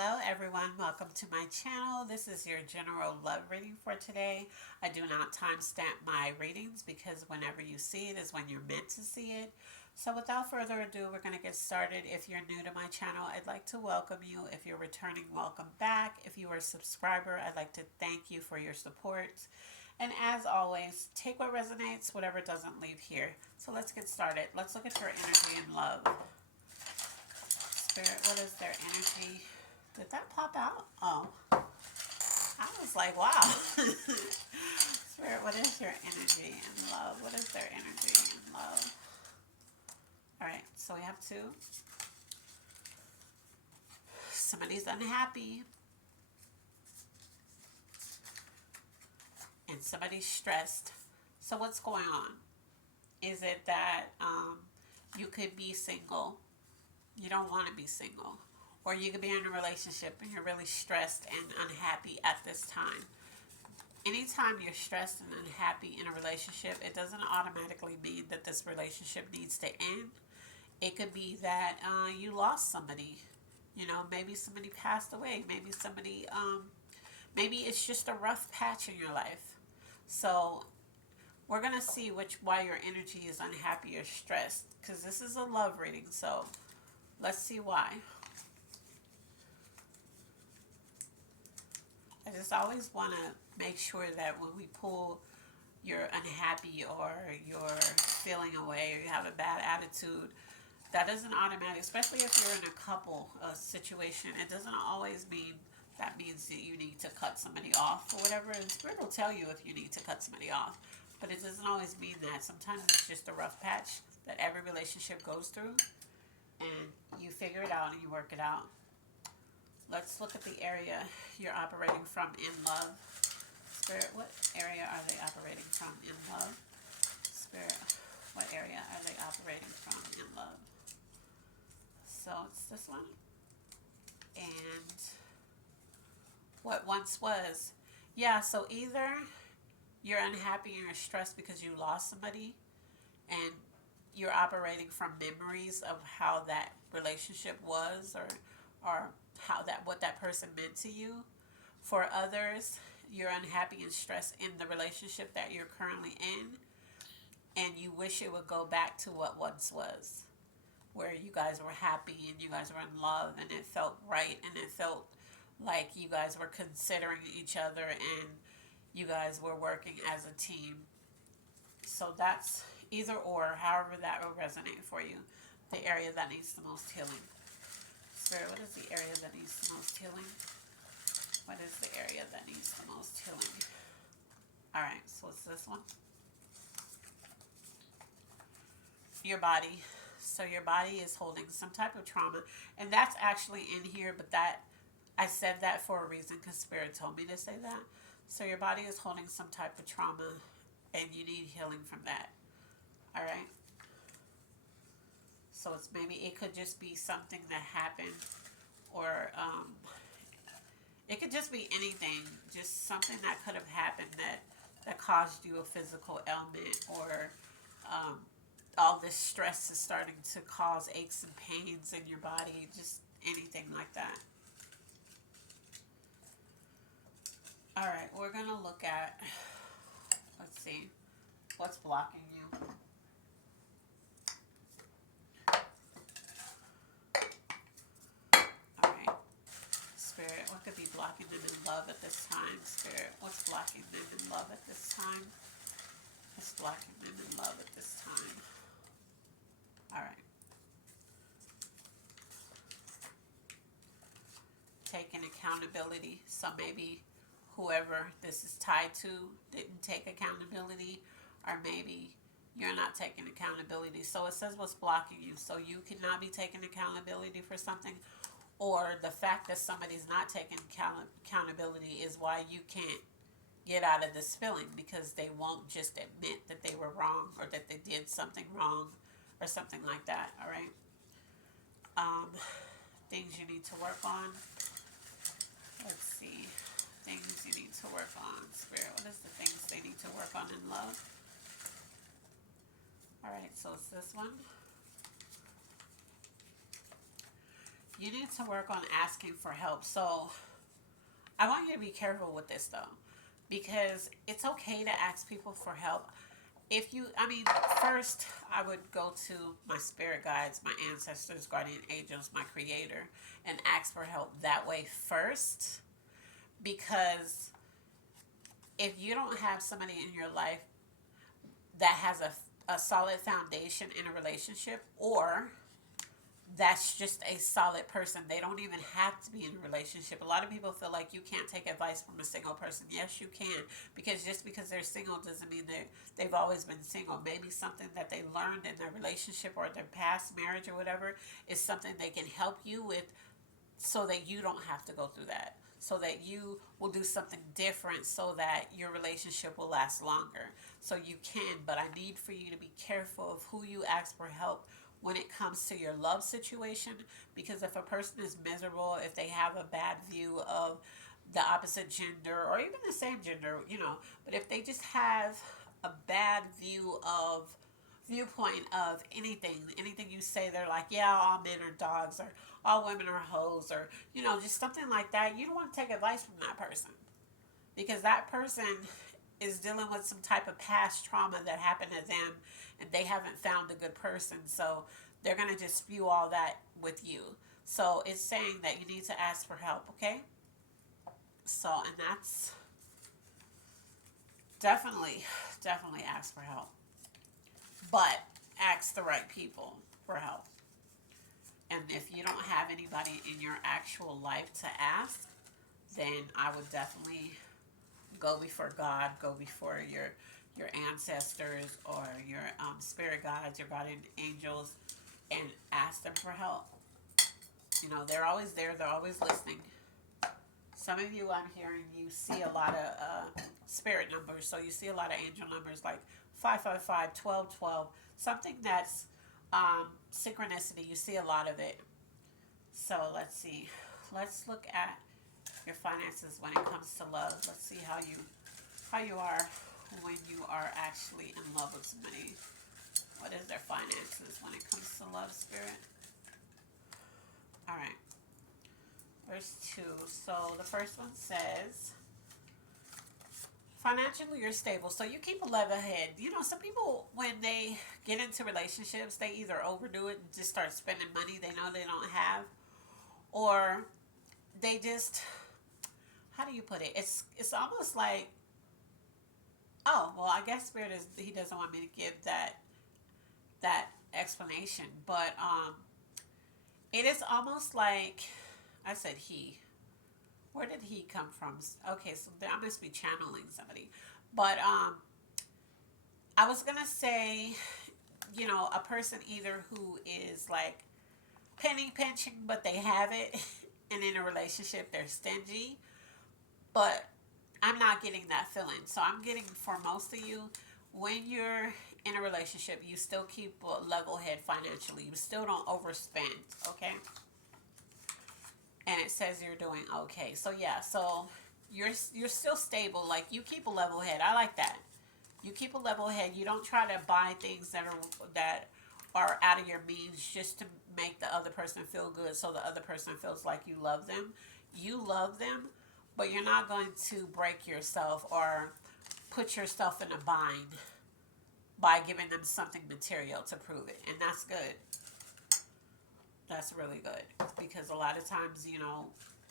Hello everyone, welcome to my channel. This is your general love reading for today. I do not timestamp my readings because whenever you see it is when you're meant to see it. So without further ado, we're going to get started. If you're new to my channel, I'd like to welcome you. If you're returning, welcome back. If you are a subscriber, I'd like to thank you for your support. And as always, take what resonates, whatever doesn't leave here. So let's get started. Let's look at your energy and love. Spirit, what is their energy? Did that pop out? Oh, I was like, wow. Spirit, what is your energy and love? What is their energy and love? All right, so we have two. Somebody's unhappy. And somebody's stressed. So what's going on? Is it that you could be single? You don't want to be single. Or you could be in a relationship and you're really stressed and unhappy at this time. Anytime you're stressed and unhappy in a relationship, it doesn't automatically mean that this relationship needs to end. It could be that you lost somebody. You know, maybe somebody passed away. Maybe it's just a rough patch in your life. So we're going to see why your energy is unhappy or stressed. Because this is a love reading. So let's see why. I just always want to make sure that when we pull you're unhappy or you're feeling away or you have a bad attitude, that doesn't automatically, especially if you're in a couple situation, it doesn't always mean that means that you need to cut somebody off or whatever. And Spirit will tell you if you need to cut somebody off. But it doesn't always mean that. Sometimes it's just a rough patch that every relationship goes through. And you figure it out and you work it out. Let's look at the area you're operating from in love. Spirit, what area are they operating from in love? Spirit, what area are they operating from in love? So it's this one. And what once was. Yeah, so either you're unhappy and you're stressed because you lost somebody and you're operating from memories of how that relationship was or what that person meant to you. For others, you're unhappy and stressed in the relationship that you're currently in, and you wish it would go back to what once was, where you guys were happy and you guys were in love and it felt right and it felt like you guys were considering each other and you guys were working as a team. So that's either or, however that will resonate for you. The area that needs the most healing. Spirit, what is the area that needs the most healing? What is the area that needs the most healing? Alright, so it's this one. Your body. So your body is holding some type of trauma. And that's actually in here, but I said that for a reason because Spirit told me to say that. So your body is holding some type of trauma and you need healing from that. Alright? So it could just be something that happened or it could just be anything, just something that could have happened that caused you a physical ailment or all this stress is starting to cause aches and pains in your body, just anything like that. Alright, we're going to look at, let's see, what's blocking you. Alright, Spirit, what could be blocking them in love at this time? Spirit, what's blocking them in love at this time? What's blocking them in love at this time? Alright. Taking accountability. So maybe whoever this is tied to didn't take accountability, or maybe you're not taking accountability. So it says what's blocking you. So you cannot be taking accountability for something, or the fact that somebody's not taking accountability is why you can't get out of this feeling, because they won't just admit that they were wrong or that they did something wrong or something like that. All right. Things you need to work on. Let's see. Things you need to work on. Spirit, what is the things they need to work on in love? Alright, so it's this one. You need to work on asking for help. So I want you to be careful with this though, because it's okay to ask people for help. If you, I mean, first I would go to my spirit guides, my ancestors, guardian angels, my creator, and ask for help that way first. Because if you don't have somebody in your life that has a solid foundation in a relationship, or that's just a solid person. They don't even have to be in a relationship. A lot of people feel like you can't take advice from a single person. Yes, you can, because just because they're single doesn't mean they've always been single. Maybe something that they learned in their relationship or their past marriage or whatever is something they can help you with, so that you don't have to go through that. So that you will do something different so that your relationship will last longer. So you can, but I need for you to be careful of who you ask for help when it comes to your love situation, because if a person is miserable, if they have a bad view of the opposite gender or even the same gender, but if they just have a bad viewpoint of anything you say, they're like, yeah, all men are dogs, or all women are hoes, or just something like that. You don't want to take advice from that person, because that person is dealing with some type of past trauma that happened to them, and they haven't found a good person, so they're going to just spew all that with you. So it's saying that you need to ask for help, okay? So, and that's definitely ask for help, but ask the right people for help. And if you don't have anybody in your actual life to ask, then I would definitely go before God, go before your ancestors or your spirit guides, your guardian angels, and ask them for help. They're always there. They're always listening. Some of you, I'm hearing you see a lot of spirit numbers. So you see a lot of angel numbers like 555, 1212, something that's synchronicity. You see a lot of it. So let's see. Let's look at your finances when it comes to love. Let's see how you are when you are actually in love with somebody. What is their finances when it comes to love, spirit? All right. Verse 2. So the first one says, financially you're stable. So you keep a level head. Some people, when they get into relationships, they either overdo it and just start spending money they know they don't have, or they just, how do you put it? It's almost like, oh, well, I guess spirit is, he doesn't want me to give that explanation, but it is almost like, I said he. Where did he come from? Okay, so I must be channeling somebody. But I was gonna say, a person either who is like penny pinching, but they have it, and in a relationship they're stingy. But I'm not getting that feeling. So I'm getting, for most of you, when you're in a relationship, you still keep a level head financially. You still don't overspend, okay? And it says you're doing okay. So yeah, so you're still stable. Like, you keep a level head. I like that. You keep a level head. You don't try to buy things that are out of your means just to make the other person feel good, so the other person feels like you love them. You love them, but you're not going to break yourself or put yourself in a bind by giving them something material to prove it. And that's good. That's really good, because a lot of times,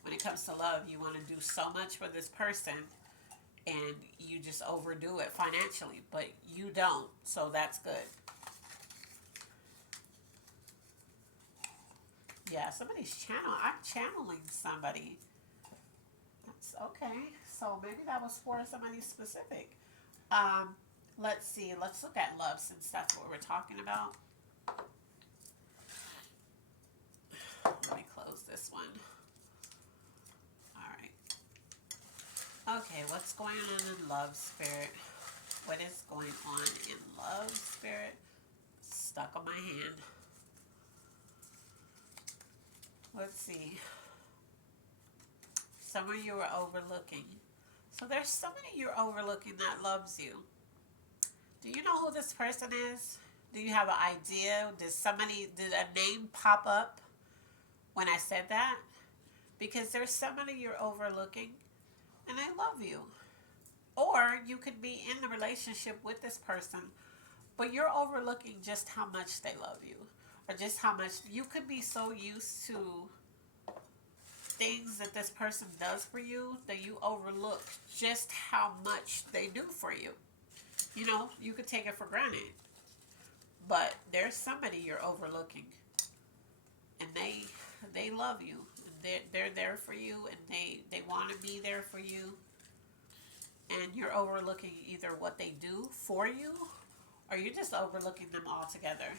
when it comes to love, you want to do so much for this person and you just overdo it financially, but you don't. So that's good. Yeah, I'm channeling somebody. That's okay. So maybe that was for somebody specific. Um, let's see. Let's look at love, since that's what we're talking about. Let me close this one. All right. Okay, what's going on in love, spirit? What is going on in love, spirit? Stuck on my hand. Let's see. Some of you are overlooking. So there's somebody you're overlooking that loves you. Do you know who this person is? Do you have an idea? Did a name pop up? when I said that, because there's somebody you're overlooking and they love you. Or you could be in the relationship with this person, but you're overlooking just how much they love you, or just how much you could be so used to things that this person does for you that you overlook just how much they do for you. You know, you could take it for granted, but there's somebody you're overlooking, and they love you. They're there for you, and they want to be there for you, and you're overlooking either what they do for you, or you're just overlooking them altogether.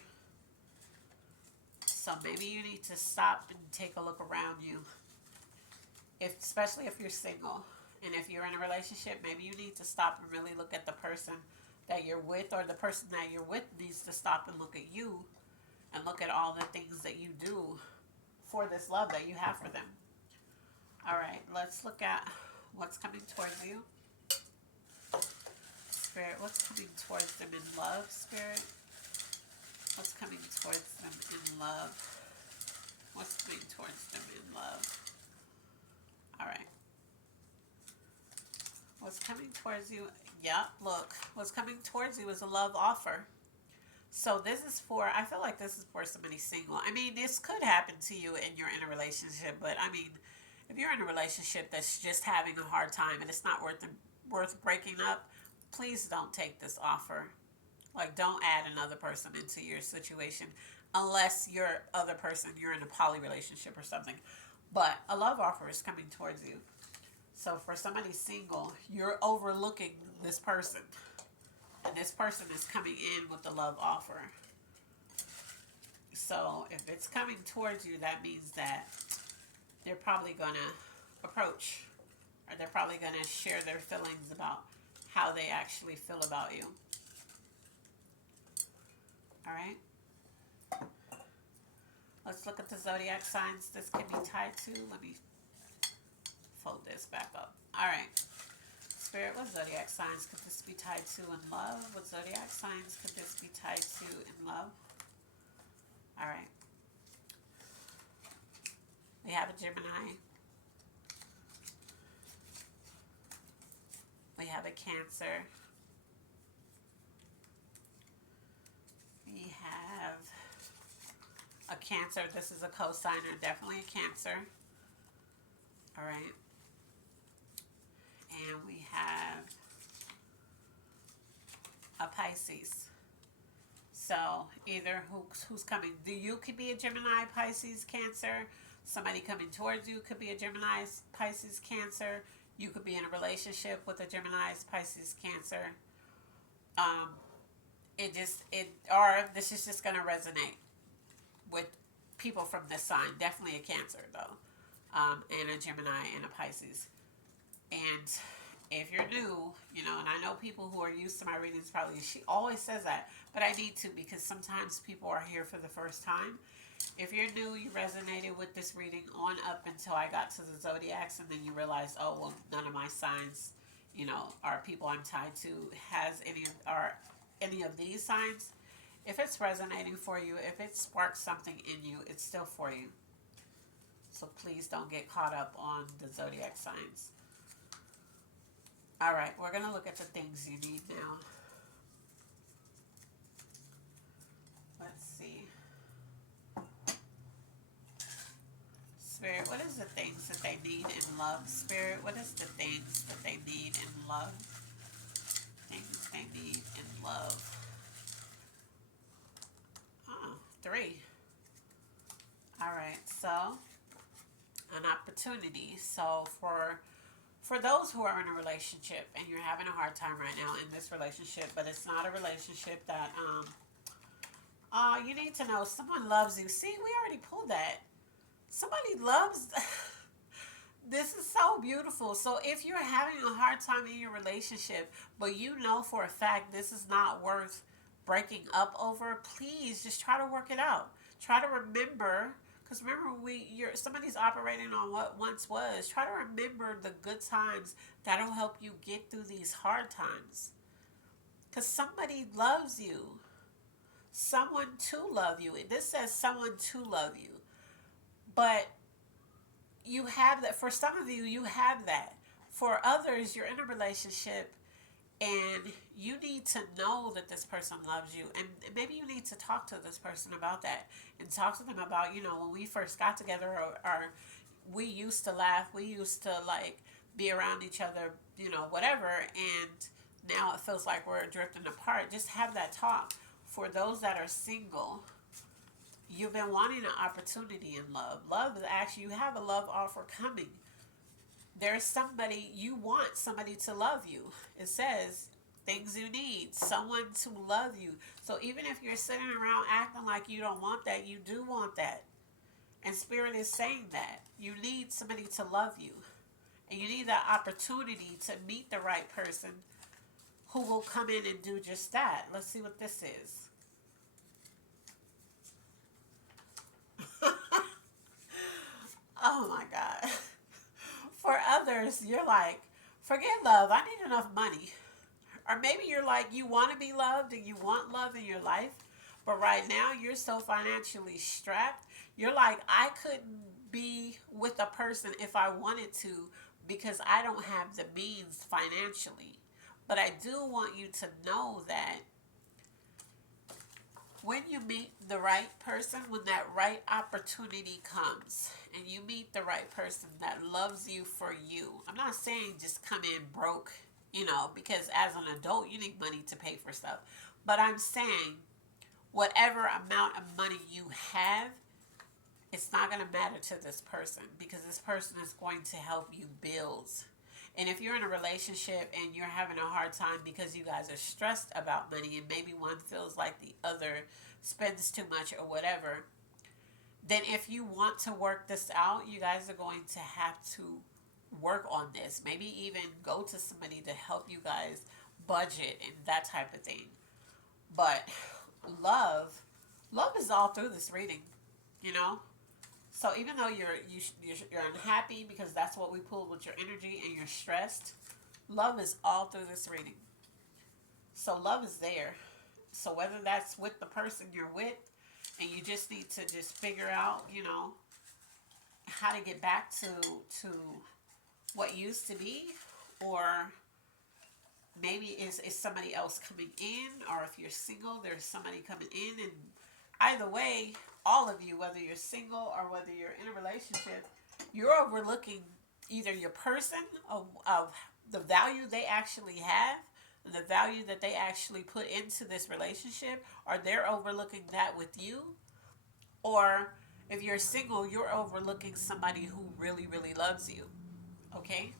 So maybe you need to stop and take a look around you. If, especially if you're single, and if you're in a relationship, maybe you need to stop and really look at the person that you're with, or the person that you're with needs to stop and look at you, and look at all the things that you do for this love that you have for them. All right, let's look at what's coming towards you. Spirit, what's coming towards them in love, Spirit? What's coming towards them in love? What's coming towards them in love? All right. What's coming towards you? Yeah, look. What's coming towards you is a love offer. So this is for, I feel like this is for somebody single. I mean, this could happen to you and you're in a relationship, but I mean, if you're in a relationship that's just having a hard time and it's not worth breaking up, please don't take this offer. Like, don't add another person into your situation unless you're in a poly relationship or something. But a love offer is coming towards you. So for somebody single, you're overlooking this person. And this person is coming in with the love offer. So if it's coming towards you, that means that they're probably going to approach, or they're probably going to share their feelings about how they actually feel about you. All right. Let's look at the zodiac signs this can be tied to. Let me fold this back up. All right. Spirit, what zodiac signs could this be tied to in love? What zodiac signs could this be tied to in love? All right. We have a Gemini. We have a Cancer. We have a Cancer. This is a cosigner, definitely a Cancer. All right. And we have a Pisces. So either who's coming, you could be a Gemini, Pisces, Cancer. Somebody coming towards you could be a Gemini, Pisces, Cancer. You could be in a relationship with a Gemini, Pisces, Cancer. Or this is just going to resonate with people from this sign. Definitely a Cancer though, and a Gemini and a Pisces. And if you're new, you know, and I know people who are used to my readings probably, she always says that, but I need to, because sometimes people are here for the first time. If you're new, you resonated with this reading on up until I got to the zodiacs, and then you realize, oh, well, none of my signs, you know, are people I'm tied to, has any of these signs. If it's resonating for you, if it sparks something in you, it's still for you. So please don't get caught up on the zodiac signs. All right, we're going to look at the things you need now. Let's see. Spirit, what is the things that they need in love? Spirit, what is the things that they need in love? Things they need in love. 3. All right, so an opportunity. So for those who are in a relationship and you're having a hard time right now in this relationship, but it's not a relationship that you need to know someone loves you. See, we already pulled that. Somebody loves. This is so beautiful. So if you're having a hard time in your relationship, but you know for a fact this is not worth breaking up over, please just try to work it out. Try to remember. Because remember, somebody's operating on what once was. Try to remember the good times. That'll help you get through these hard times. Because somebody loves you. Someone to love you. This says someone to love you. But you have that. For some of you, you have that. For others, you're in a relationship and you need to know that this person loves you, and maybe you need to talk to this person about that, and talk to them about, when we first got together, or we used to laugh, we used to like be around each other, whatever, and now it feels like we're drifting apart. Just have that talk. For those that are single, you've been wanting an opportunity in love. Love is actually, you have a love offer coming. There's somebody, you want somebody to love you. It says things you need, someone to love you. So even if you're sitting around acting like you don't want that, you do want that. And Spirit is saying that you need somebody to love you, and you need that opportunity to meet the right person who will come in and do just that. Let's see what this is. Oh my God. For others, you're like, forget love, I need enough money. Or maybe you're like, you want to be loved and you want love in your life, but right now you're so financially strapped. You're like, I couldn't be with a person if I wanted to because I don't have the means financially. But I do want you to know that when you meet the right person, when that right opportunity comes, and you meet the right person that loves you for you, I'm not saying just come in broke, because as an adult, you need money to pay for stuff. But I'm saying whatever amount of money you have, it's not going to matter to this person, because this person is going to help you build. And if you're in a relationship and you're having a hard time because you guys are stressed about money, and maybe one feels like the other spends too much or whatever, then if you want to work this out, you guys are going to have to work on this. Maybe even go to somebody to help you guys budget and that type of thing. But love is all through this reading, you know. So even though you're unhappy because that's what we pulled with your energy, and you're stressed, love is all through this reading. So love is there. So whether that's with the person you're with, and you just need to just figure out, how to get back to what used to be, or maybe is somebody else coming in, or if you're single, there's somebody coming in, and either way, all of you, whether you're single or whether you're in a relationship, you're overlooking either your person of the value they actually have, the value that they actually put into this relationship, or they're overlooking that with you. Or if you're single, you're overlooking somebody who really, really loves you. Okay?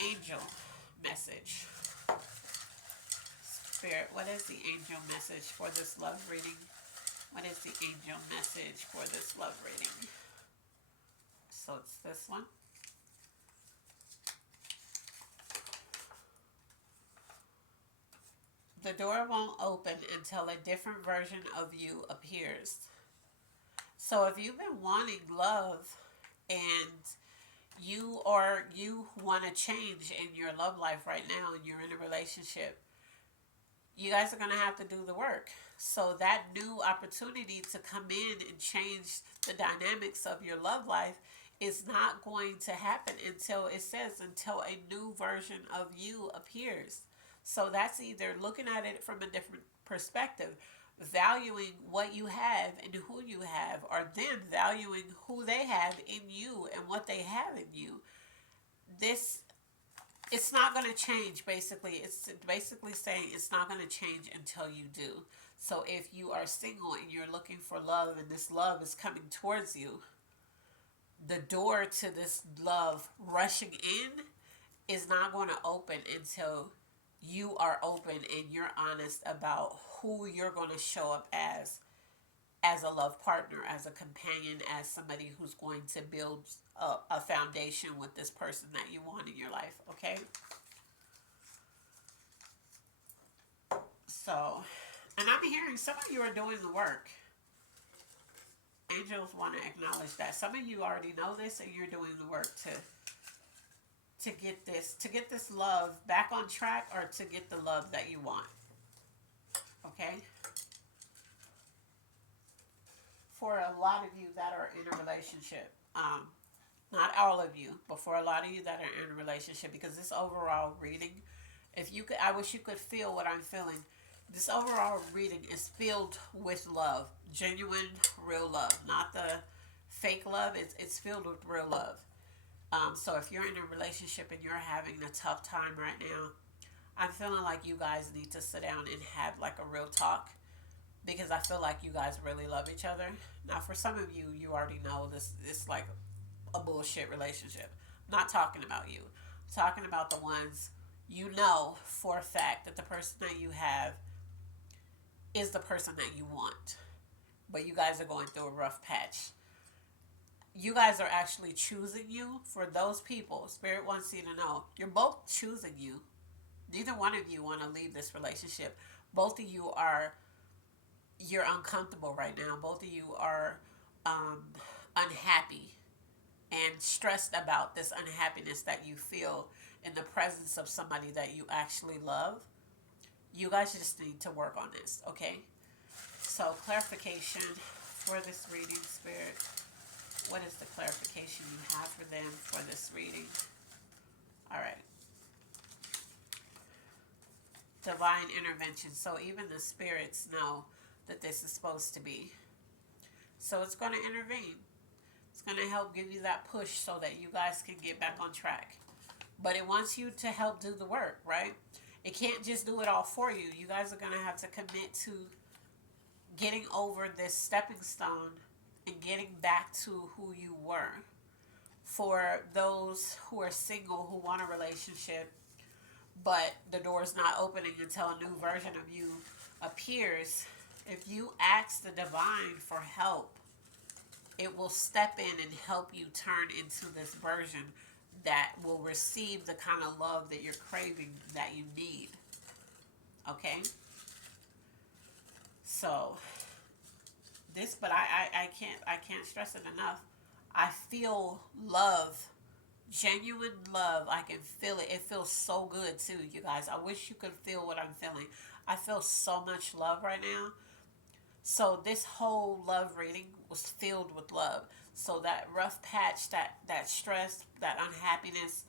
Angel message. Spirit, what is the angel message for this love reading? What is the angel message for this love reading? So it's this one. The door won't open until a different version of you appears. So if you've been wanting love, and you want to change in your love life right now, and you're in a relationship, you guys are going to have to do the work. So that new opportunity to come in and change the dynamics of your love life is not going to happen until until a new version of you appears. So that's either looking at it from a different perspective, valuing what you have and who you have, or them valuing who they have in you and what they have in you. This It's not going to change. Basically, it's basically saying it's not going to change until you do. So if you are single and you're looking for love, and this love is coming towards you, the door to this love rushing in is not going to open until you are open and you're honest about who you're going to show up as a love partner, as a companion, as somebody who's going to build a foundation with this person that you want in your life. Okay? So, and I'm hearing some of you are doing the work. Angels want to acknowledge that some of you already know this, and you're doing the work to get this love back on track, or to get the love that you want. Okay? for a lot of you that are in a relationship, not all of you, but for a lot of you that are in a relationship, because this overall reading, if you could, I wish you could feel what I'm feeling. This overall reading is filled with love, genuine, real love, not the fake love. It's filled with real love. So if you're in a relationship and you're having a tough time right now, I'm feeling like you guys need to sit down and have like a real talk, because I feel like you guys really love each other. Now, for some of you, you already know this. It's like a bullshit relationship. I'm not talking about you. I'm talking about the ones you know for a fact that the person that you have is the person that you want, but you guys are going through a rough patch. You guys are actually choosing you. For those people, Spirit wants you to know you're both choosing you. Neither one of you want to leave this relationship. Both of you are, you're uncomfortable right now. Both of you are um, unhappy and stressed about this unhappiness that you feel in the presence of somebody that you actually love. You guys just need to work on this, okay? So, clarification for this reading, Spirit. What is the clarification you have for them for this reading? All right. Divine intervention. So, even the spirits know that this is supposed to be. So, it's going to intervene. It's going to help give you that push so that you guys can get back on track. But it wants you to help do the work, right? It can't just do it all for you. You guys are going to have to commit to getting over this stepping stone and getting back to who you were. For those who are single, who want a relationship, but the door's not opening until a new version of you appears, if you ask the divine for help, it will step in and help you turn into this version that will receive the kind of love that you're craving, that you need. Okay? So this, but I can't stress it enough. I feel love, genuine love. I can feel it. It feels so good too, you guys. I wish you could feel what I'm feeling. I feel so much love right now. So this whole love reading was filled with love. So that rough patch, that stress, that unhappiness,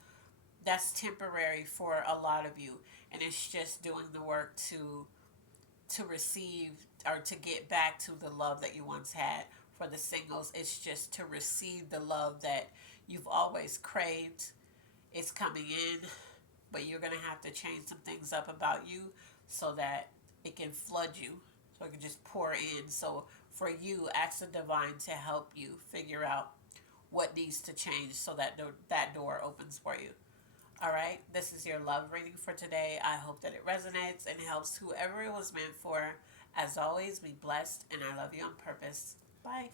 that's temporary for a lot of you, and it's just doing the work to receive or to get back to the love that you once had. For the singles, it's just to receive the love that you've always craved. It's coming in, but you're going to have to change some things up about you so that it can flood you, so it can just pour in. So for you, ask the divine to help you figure out what needs to change so that that door opens for you. All right, this is your love reading for today. I hope that it resonates and helps whoever it was meant for. As always, be blessed, and I love you on purpose. Bye.